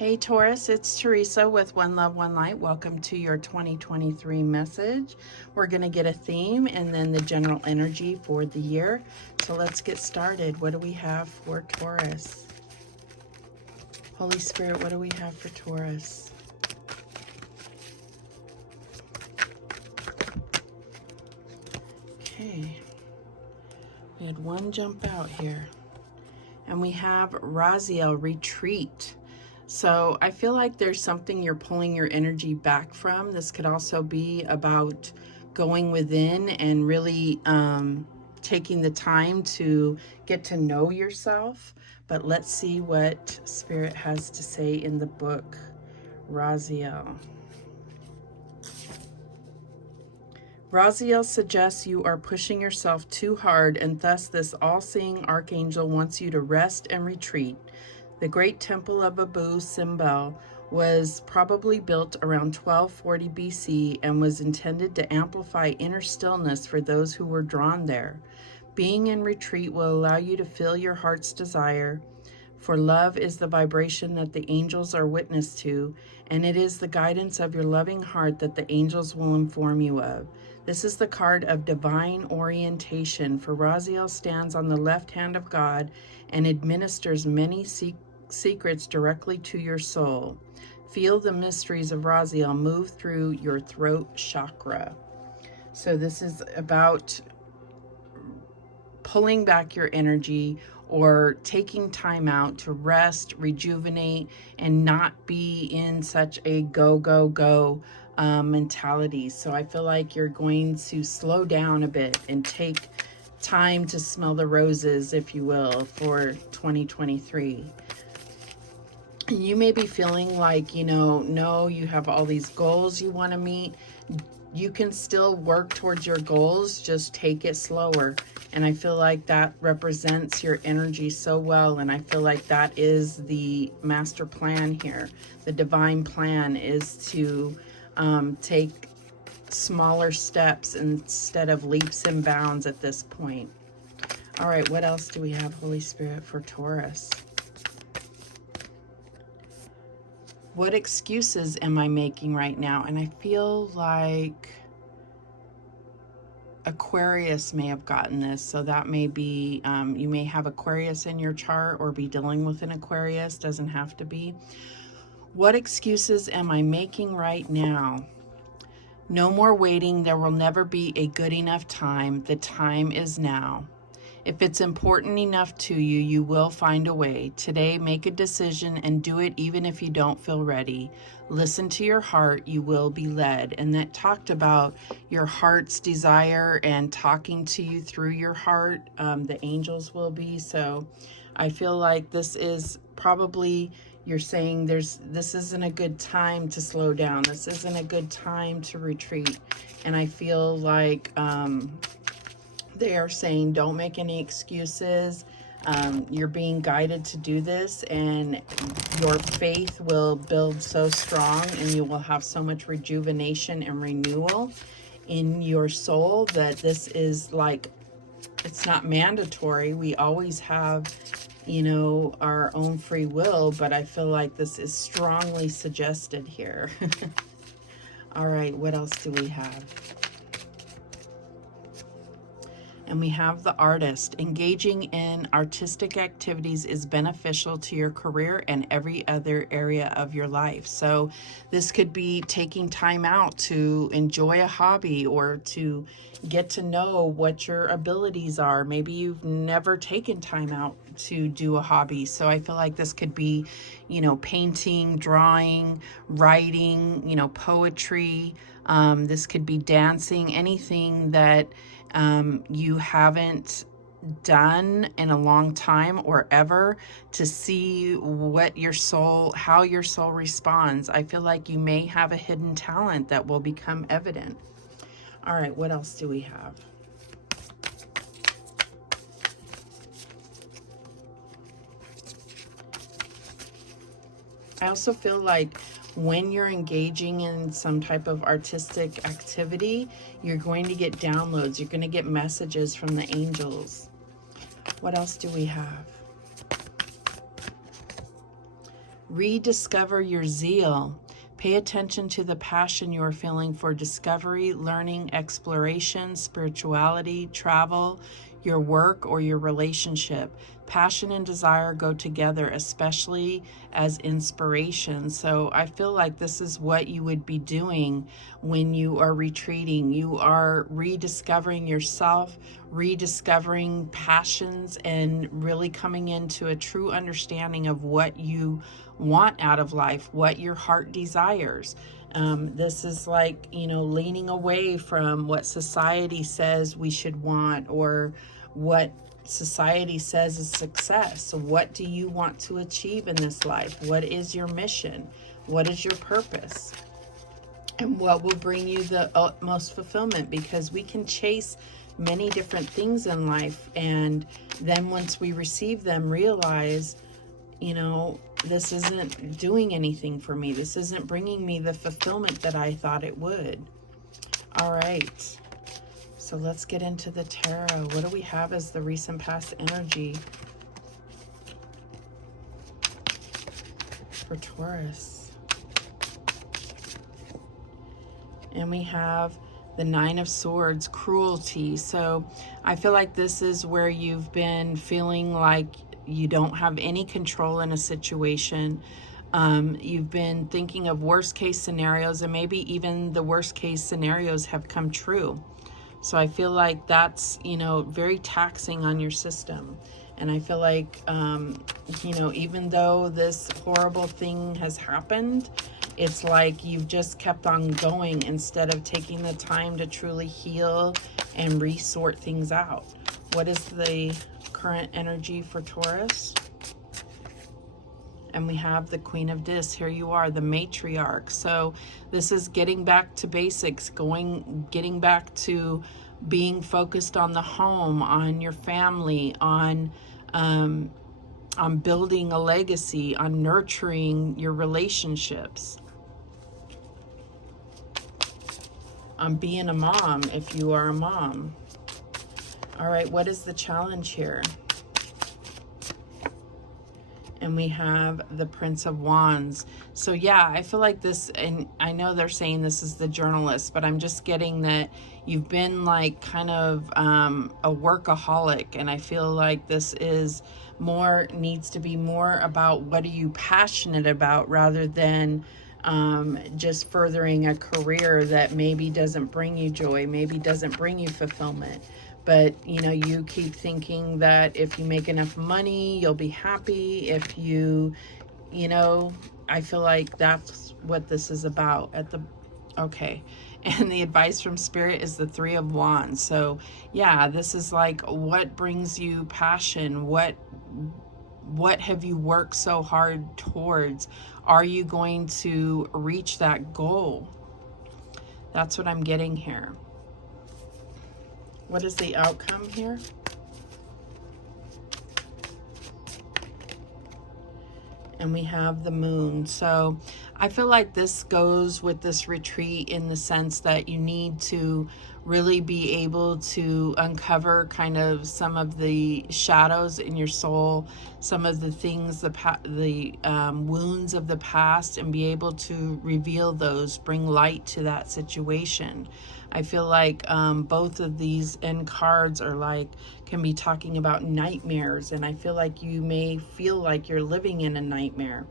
Hey Taurus, it's Teresa with One Love, One Light. Welcome to your 2023 message. We're going to get a theme and then the general energy for the year. So let's get started. What do we have for Taurus? Holy Spirit, what do we have for Taurus? Okay. We had one jump out here. And we have Raziel, retreat. So I feel like there's something you're pulling your energy back from. This could also be about going within and really taking the time to get to know yourself. But let's see what Spirit has to say in the book, Raziel. Raziel suggests you are pushing yourself too hard, and thus this all-seeing archangel wants you to rest and retreat. The great temple of Abu Simbel was probably built around 1240 BC and was intended to amplify inner stillness for those who were drawn there. Being in retreat will allow you to feel your heart's desire, for love is the vibration that the angels are witness to, and it is the guidance of your loving heart that the angels will inform you of. This is the card of divine orientation, for Raziel stands on the left hand of God and administers many secrets directly to your soul. Feel the mysteries of Raziel move through your throat chakra. So this is about pulling back your energy or taking time out to rest, rejuvenate, and not be in such a go, go, go mentality. So I feel like you're going to slow down a bit and take time to smell the roses, if you will, for 2023. You may be feeling like, no, you have all these goals you want to meet. You can still work towards your goals, just take it slower. And I feel like that represents your energy so well. And I feel like that is the master plan here. The divine plan is to take smaller steps instead of leaps and bounds at this point. All right, what else do we have, Holy Spirit, for Taurus? What excuses am I making right now? And I feel like Aquarius may have gotten this. So that may be, you may have Aquarius in your chart or be dealing with an Aquarius. Doesn't have to be. What excuses am I making right now? No more waiting. There will never be a good enough time. The time is now. If it's important enough to you, you will find a way. Today, make a decision and do it even if you don't feel ready. Listen to your heart, you will be led. And that talked about your heart's desire and talking to you through your heart. The angels will be. So I feel like this is probably, you're saying this isn't a good time to slow down. This isn't a good time to retreat. And I feel like they are saying don't make any excuses. You're being guided to do this, and your faith will build so strong, and you will have so much rejuvenation and renewal in your soul that this is like, it's not mandatory. We always have, our own free will, but I feel like this is strongly suggested here. All right, what else do we have? And we have the artist. Engaging in artistic activities is beneficial to your career and every other area of your life. So this could be taking time out to enjoy a hobby or to get to know what your abilities are. Maybe you've never taken time out to do a hobby. So I feel like this could be, painting, drawing, writing, poetry. This could be dancing, anything that you haven't done in a long time or ever, to see what your soul, how your soul responds. I feel like you may have a hidden talent that will become evident. All right, what else do we have? I also feel like when you're engaging in some type of artistic activity, you're going to get downloads. You're going to get messages from the angels. What else do we have? Rediscover your zeal. Pay attention to the passion you are feeling for discovery, learning, exploration, spirituality, travel, your work, or your relationship. Passion and desire go together, especially as inspiration. So I feel like this is what you would be doing when you are retreating. You are rediscovering yourself, rediscovering passions, and really coming into a true understanding of what you want out of life, what your heart desires. This is like, leaning away from what society says we should want, or what society says is success. So what do you want to achieve in this life? What is your mission? What is your purpose? And what will bring you the utmost fulfillment? Because we can chase many different things in life, and then once we receive them, realize, this isn't doing anything for me. This isn't bringing me the fulfillment that I thought it would. All right. So let's get into the tarot. What do we have as the recent past energy for Taurus? And we have the Nine of Swords, cruelty. So I feel like this is where you've been feeling like you don't have any control in a situation. You've been thinking of worst case scenarios, and maybe even the worst case scenarios have come true. So I feel like that's, very taxing on your system. And I feel like, even though this horrible thing has happened, it's like you've just kept on going instead of taking the time to truly heal and resort things out. What is the current energy for Taurus? And we have the Queen of Discs. Here you are, the matriarch. So this is getting back to basics, getting back to being focused on the home, on your family, on building a legacy, on nurturing your relationships, on being a mom if you are a mom. All right, what is the challenge here? And we have the Prince of Wands. So yeah, I feel like this, and I know they're saying this is the journalist, but I'm just getting that you've been like kind of a workaholic, and I feel like this is needs to be more about what are you passionate about, rather than just furthering a career that maybe doesn't bring you joy, maybe doesn't bring you fulfillment. But, you keep thinking that if you make enough money, you'll be happy. If you, I feel like that's what this is about okay. And the advice from Spirit is the Three of Wands. So yeah, this is like, what brings you passion? What have you worked so hard towards? Are you going to reach that goal? That's what I'm getting here. What is the outcome here? And we have the Moon. So I feel like this goes with this retreat in the sense that you need to really be able to uncover kind of some of the shadows in your soul, some of the things, the wounds of the past, and be able to reveal those, bring light to that situation. I feel like both of these end cards are can be talking about nightmares, and I feel like you may feel like you're living in a nightmare.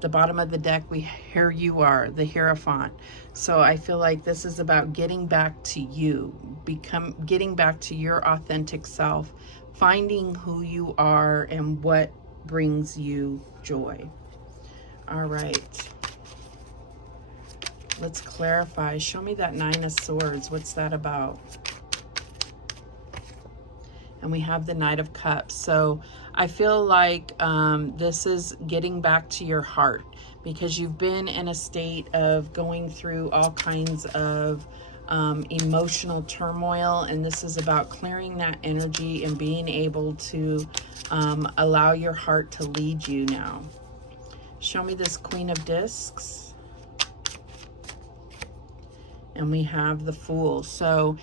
The bottom of the deck, here you are, the Hierophant. So I feel like this is about getting back to you, getting back to your authentic self, finding who you are and what brings you joy. All right. Let's clarify. Show me that Nine of Swords. What's that about? And we have the Knight of Cups. So I feel like this is getting back to your heart, because you've been in a state of going through all kinds of emotional turmoil, and this is about clearing that energy and being able to allow your heart to lead you now. Show me this Queen of Discs. And we have the Fool. So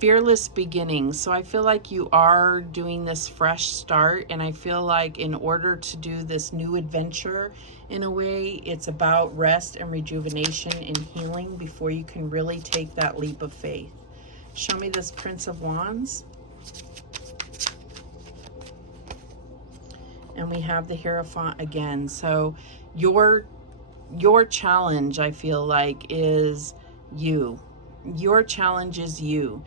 fearless beginnings. So I feel like you are doing this fresh start, and I feel like in order to do this new adventure, in a way, it's about rest and rejuvenation and healing before you can really take that leap of faith. Show me this Prince of Wands. And we have the Hierophant again. So your challenge, I feel like, is you. Your challenge is you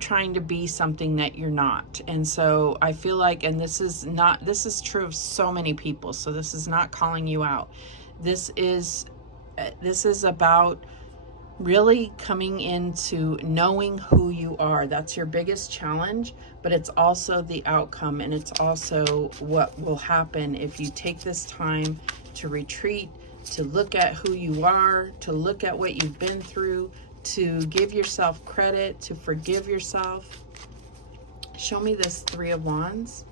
trying to be something that you're not. And so I feel like, and this is true of so many people, so this is not calling you out. This is about really coming into knowing who you are. That's your biggest challenge, but it's also the outcome, and it's also what will happen if you take this time to retreat, to look at who you are, to look at what you've been through, to give yourself credit, to forgive yourself. Show me this Three of Wands.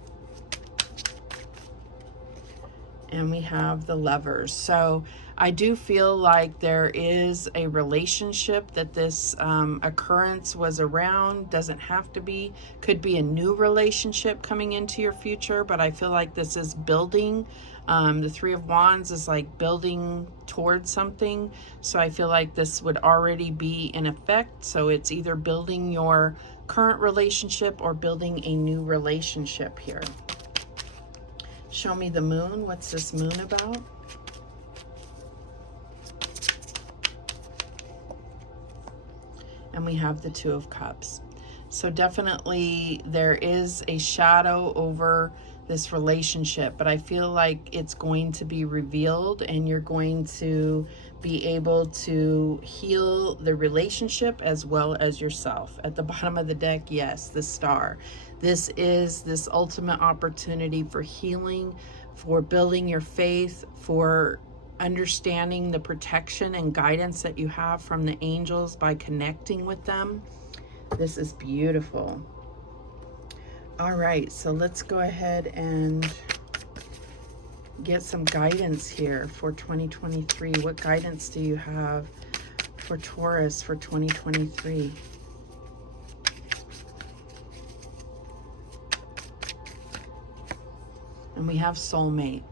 And we have the Lovers. So I do feel like there is a relationship that this occurrence was around. Doesn't have to be. Could be a new relationship coming into your future, but I feel like this is building. The Three of Wands is like building towards something. So I feel like this would already be in effect. So it's either building your current relationship or building a new relationship here. Show me the Moon. What's this Moon about? And we have the Two of Cups. So definitely there is a shadow over this relationship, but I feel like it's going to be revealed, and you're going to be able to heal the relationship as well as yourself. At the bottom of the deck, yes, the Star. This is this ultimate opportunity for healing, for building your faith, for understanding the protection and guidance that you have from the angels by connecting with them. This is beautiful. All right, so let's go ahead and get some guidance here for 2023. What guidance do you have for Taurus for 2023? And we have soulmate.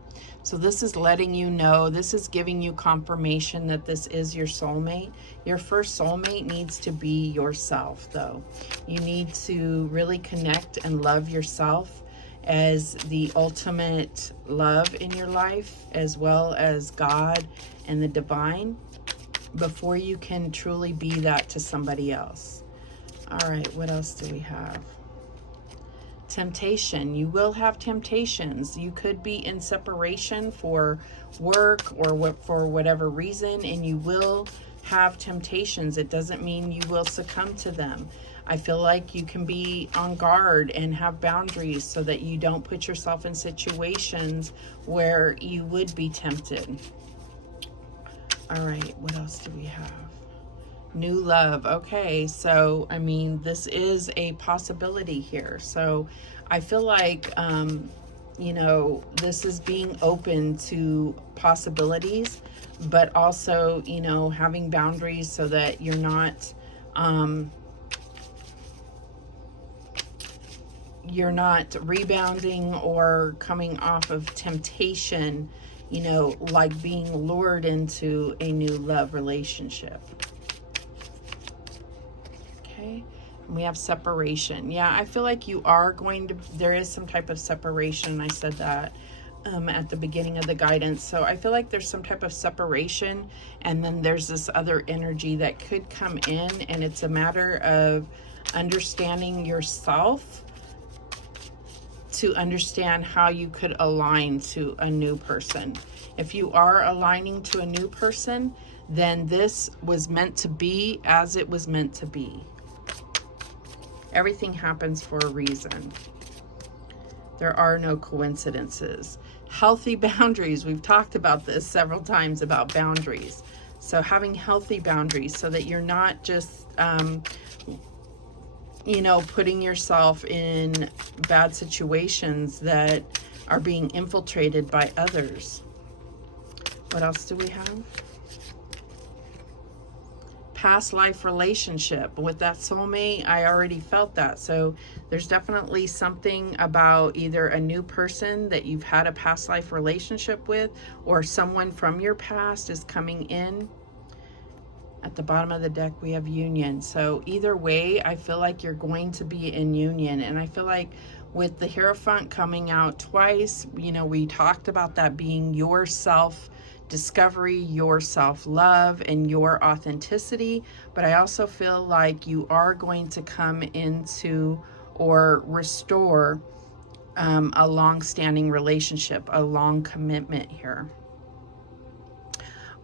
So this is letting you know, this is giving you confirmation that this is your soulmate. Your first soulmate needs to be yourself, though. You need to really connect and love yourself as the ultimate love in your life, as well as God and the divine, before you can truly be that to somebody else. All right, what else do we have? Temptation. You will have temptations. You could be in separation for work or for whatever reason, and you will have temptations. It doesn't mean you will succumb to them. I feel like you can be on guard and have boundaries so that you don't put yourself in situations where you would be tempted. All right, what else do we have? New love. Okay, so I mean, this is a possibility here. So I feel like you know, this is being open to possibilities, but also, you know, having boundaries so that you're not rebounding or coming off of temptation, you know, like being lured into a new love relationship. And we have separation. Yeah, I feel like you are going to, there is some type of separation. I said that at the beginning of the guidance. So I feel like there's some type of separation, and then there's this other energy that could come in, and it's a matter of understanding yourself to understand how you could align to a new person. If you are aligning to a new person, then this was meant to be as it was meant to be. Everything happens for a reason. There are no coincidences. Healthy boundaries. We've talked about this several times about boundaries. So having healthy boundaries so that you're not just, you know, putting yourself in bad situations that are being infiltrated by others. What else do we have? past life relationship. With that soulmate, I already felt that. So there's definitely something about either a new person that you've had a past life relationship with, or someone from your past is coming in. At the bottom of the deck, we have union. So either way, I feel like you're going to be in union. And I feel like with the Hierophant coming out twice, you know, we talked about that being your self-discovery, your self-love, and your authenticity. But I also feel like you are going to come into or restore a long-standing relationship, a long commitment here.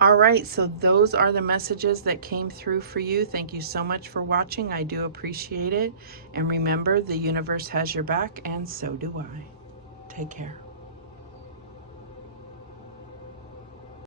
All right, so those are the messages that came through for you. Thank you so much for watching. I do appreciate it. And remember, the universe has your back, and so do I. Take care.